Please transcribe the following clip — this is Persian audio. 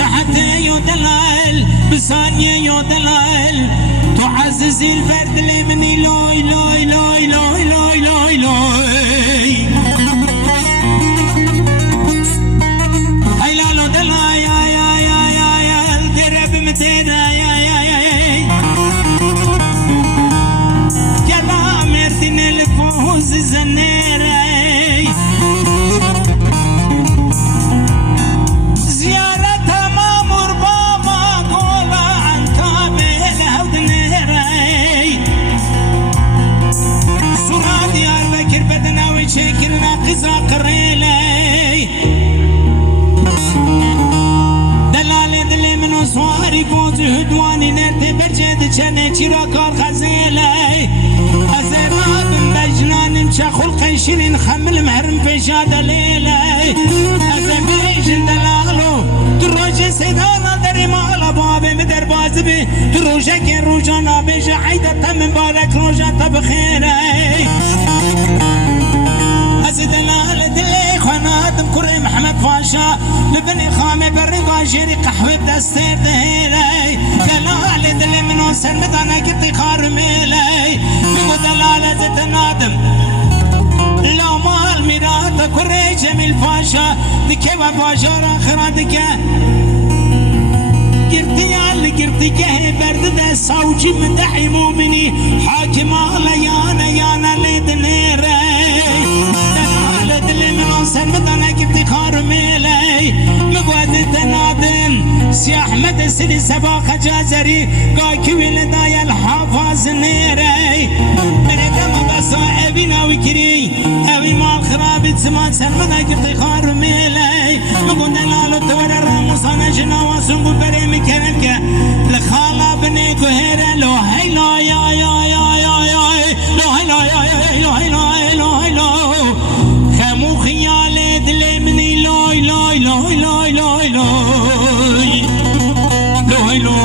بساعته يا دلال بثانية يا دلال تعزز الفرد اللي مني لاي لاي لاي لاي لاي لاي لاي هاي لا لا دلاي يا يا يا يا يا الدرب متينا يا يا يا يا كلام يردين الفوز الزنيري شكرنا قزا قريلي دلالي دلي منو صواري فوز هدواني نرتي برجد چنه چيرا كار خزيلي ازراب بجنان مشاخل قيشين خمل مهرم فشاد ليلي ازميشن دلالو تروج سيدانا دري مالا بابي مدر بازبي تروجه كي روجانا بيجا عيدة تم مبارك روجا تبخيري دلال دلي خناتم كري محمد فاشا لبني خامي بري باجيري قحوي بدستير دهيلي دلال دلي منو سرمد انا كتي خارميلي بيقو دلال زيت نادم لو مال ميراتا كري جميل فاشا دكي وباجار آخرا دكي قرتي اللي قرتي كهي برد ده سوجي مدحي مؤمني حاكم على يانا لدنيري دلي من سرمد انا كنت خارميلي مقواد تنادم سي احمد السري سباق جازري قاكي ولدايا الحافظ نيري من دم بس ابينا وكري ابي مال خراب زمان سرمد انا كنت خارميلي مقود دلالو تور الراموس انا جناواسون ببري مكرمك لخالا بني قهيرا لو هاي لا يا يا يا يا يا لو هاي لا يا يا لو هاي لا لو هاي لا خمو خيالي دلي مني لاي لاي لاي لاي لاي لاي لاي لاي